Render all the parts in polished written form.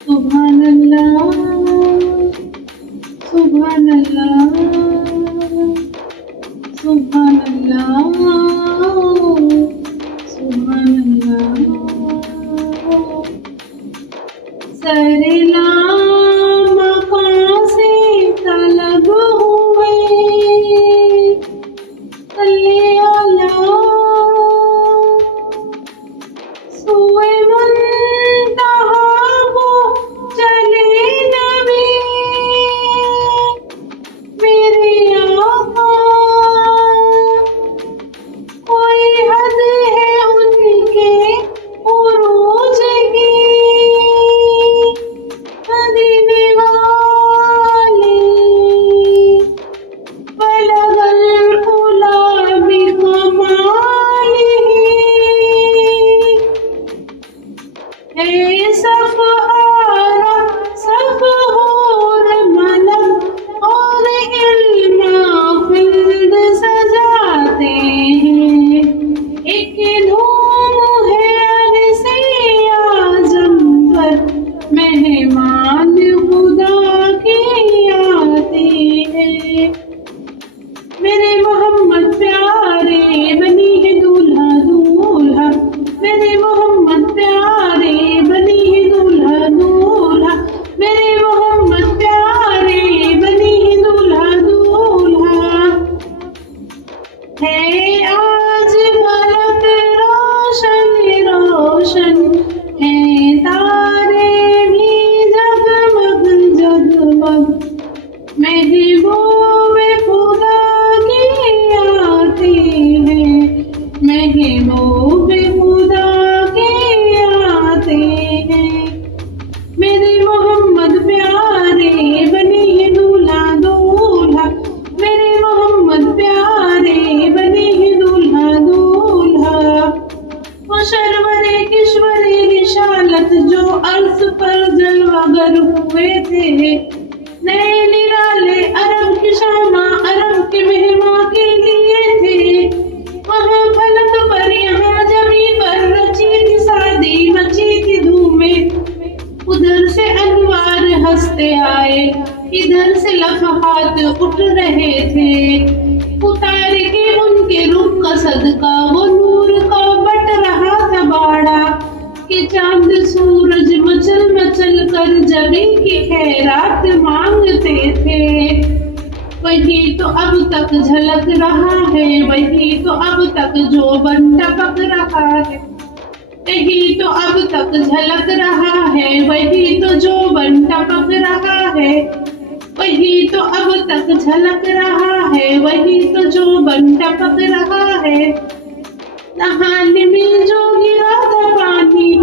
सुभान अल्लाह, सुभान अल्लाह, सुभान अल्लाह, सुभान अल्लाह। सरला मकां से तलब हुए अल्ले आला सुए मुंतहा वो चले नबी मेरे आका। कोई हद है उनके उरूज की, मदीने वाले बलगल उला बिकमालिही। है सफ़हारा सब हूर मलक और इल्मा फिल्द सजाते हैं। एक धूम है अरसे आज़म पर, मेहमान खुदा के आते हैं। मेरे मोहम्मद प्यारे बनी है दूल्हा दूल्हा, मेरे मोहम्मद प्यारे बनी है दूल्हा दूल्हा, मेरे मोहम्मद प्यारे बनी है दूल्हा दूल्हा। है आज फलक रोशन रोशन, है तारे भी जगमग जगमग, महबूब खुदा के आते हैं, महबूब खुदा के आते हैं। मेरे मोहम्मद प्यारे बने हैं दूल्हा दूल्हा, मेरे मोहम्मद प्यारे बने हैं दूल्हा दूल्हा। वो शर्वरे किश्वरे रिशालत जो अर्श पर जलवागर हुए थे, नए निराले अरब की शामा अरब के मेहमा के लिए थे। वहाँ फलक पर यहाँ जमी पर रची थी शादी, मची थी धूमें। उधर से अनवार हंसते आए, इधर से लम्हात उठ रहे थे। उतार के उनके रूप का सदका वो नूर का बट रहा था बाड़ा, कि चांद सूरज मचल मचल कर जबी की खैरात मांगते थे। वही तो अब तक झलक रहा है, वही तो अब तक जो बन टपक रहा है, वही तो अब तक झलक रहा है, वही तो जो बन टपक रहा है, वही तो अब तक झलक रहा है, वही तो जो बन टपक रहा है। नहाने में जो गिरा था पानी,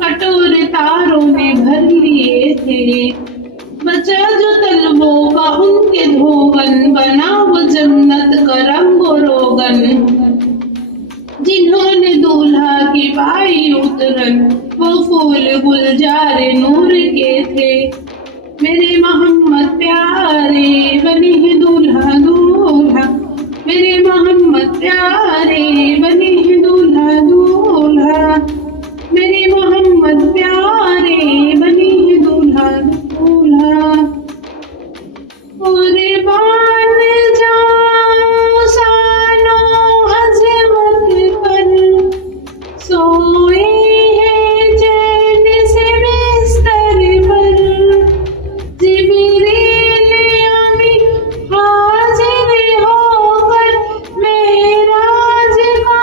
कटोरे तारों ने भर लिए थे। बचा जो तलबों का उनके धोवन, बना वो जन्नत का रंगो रोगन। जिन्होंने दूल्हा की पाई उतरन, वो फूल गुलजार नूर के थे। मेरे मोहम्मद प्यारे बने हैं दूल्हा दूल्हा, मेरे मोहम्मद प्यारे बने हैं दूल्हा दूल्हा, मेरे मोहम्मद प्यारे बने हैं दूल्हा दूल्हा। कुर्बान जाऊं सानो अज़मत पर, सोए हैं चैन से बिस्तर पर। जिब्रील अमीन हाजिर होकर मेराज का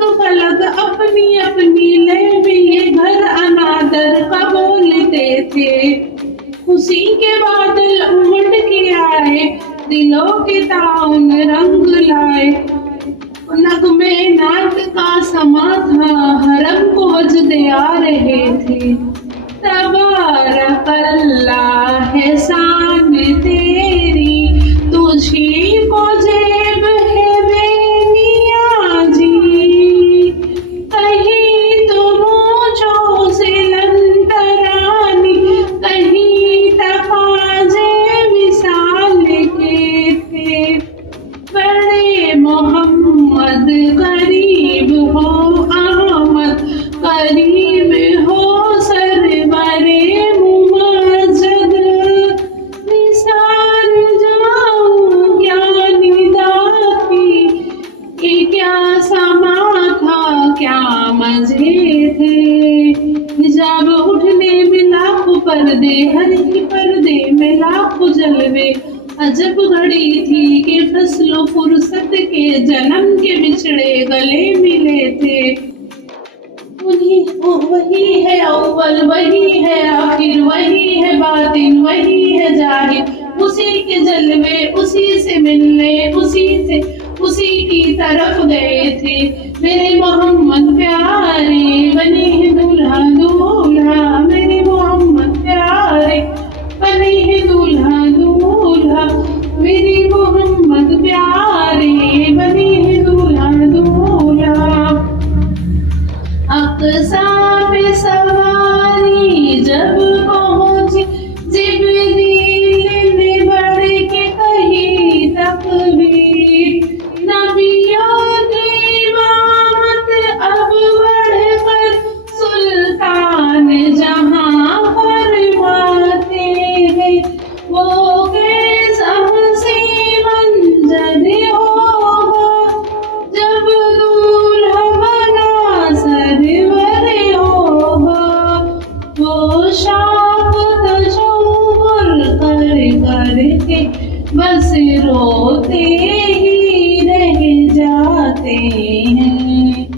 फलक फलक अपनी अपनी लय में ये घर अनादर का बोलते थे। खुशी के बादल उमड़ के आए, दिलों के ताउन रंग लाए। नगमे नाट का समा था, हरम को वजदे आ रहे थे। तबारक अल्लाह है शान तेरी, तुझी को जेब है बेनिया जी। कहीं तुम ऊंचों से लंतरानी, कहीं तकाजे विशाल के थे। बड़े मोहम्मद करीब हो अहमद, करीब हो सरवरे मुमज्जद। निसार जाऊं क्या निदा की, ये क्या समा था क्या मजे थे। हिजाब उठने में लाखों पर्दे, हर एक पर्दे में लाखों जलवे। अजब घड़ी थी कि फसलों फुर्सत के जन्म के बिछड़े गले मिले थे। वही है अव्वल, वही है आखिर, वही है बातिन, वही है जाहिर। उसी के जलवे उसी से मिलने, उसी की तरफ गए थे। मेरे मोहम्मद प्यारे बने हैं दूल्हा दूल्हा, मेरे मोहम्मद प्यारे बने हैं दूल्हा दूल्हा, मेरे मोहम्मद प्यारे बने हैं दूल्हा दूल्हा। अक़सा पे सवारी जब पहुंची, जिब्रील ने बढ़ के कही तकबीर। नबियों की इमामत अब बढ़कर सुल्तान जहां फरमाते हैं। वो कैसा हसीन मंजर होगा जब दूल्हा बना सरवर होगा। वो शाख तशव्वुर कर के बस रोते ही रह जाते हैं।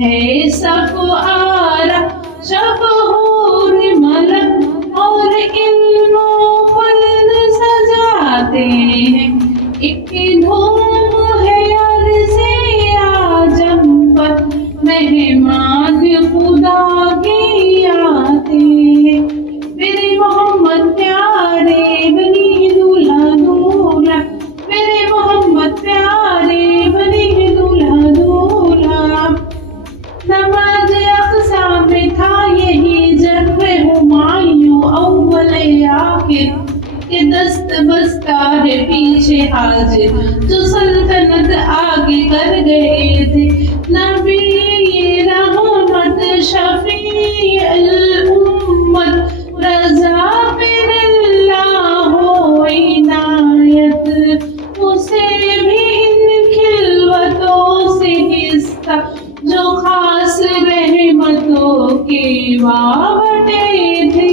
है सब आरा शब हूर मलक और इल्मो फल्द सजाते हैं। एक धूम है अर्ज़े आजम पर, मेहमान खुदा के आते हैं। मेरे मोहम्मद प्यारे बनी दूल्हा दूल्हा, मेरे मोहम्मद प्यारे बनी दूल्हा दूल्हा। नमाज अक़सा में था यही जर्रे हुमायूं अव्वल आखिर के दस्त बस्ता है पीछे हाजिर, जो सल्तनत आगे कर गए थे। नबी ये रहमत शफी अल उम्मत, रज़ा बिल्लाह हो इनायत। उसे भी इन खिलवतों से हिस्सा, जो खास रहमतों के बावटे थे।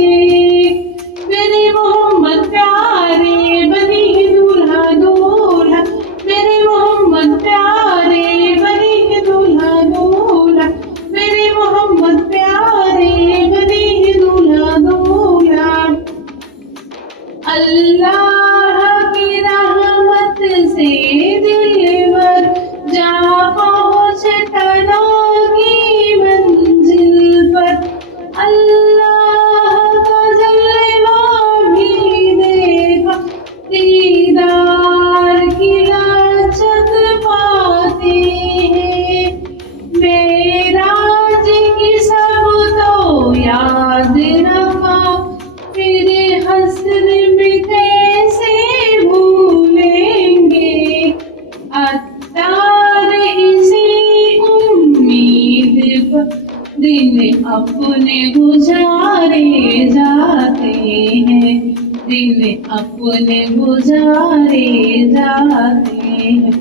मेरे मोहम्मद प्यारे बनी दूल्हा दूल्हा, मेरे मोहम्मद प्यारे बनी दूल्हा दूल्हा, मेरे मोहम्मद प्यारे बनी दूल्हा दूल्हा। अल्लाह की रहमत से दिलवर जा पहुँचे तना की मंजिल पर। अल्लाह का जलवा भी देखा, दीदार की लाजत पाते हैं। मेराज की सब तो याद रखा, फिर हस्र में कैसे भूलेंगे। अत्तार इसी उम्मीद पर दिन अपने गुजारे जाते हैं, दिन अपने गुजारे जाते हैं।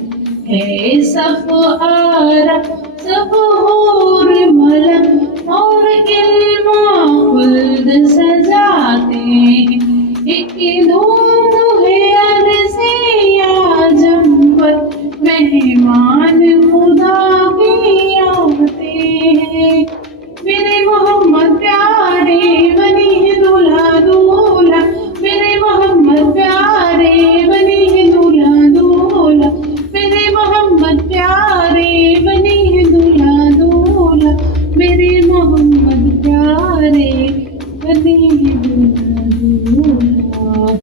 है सफ़ आरा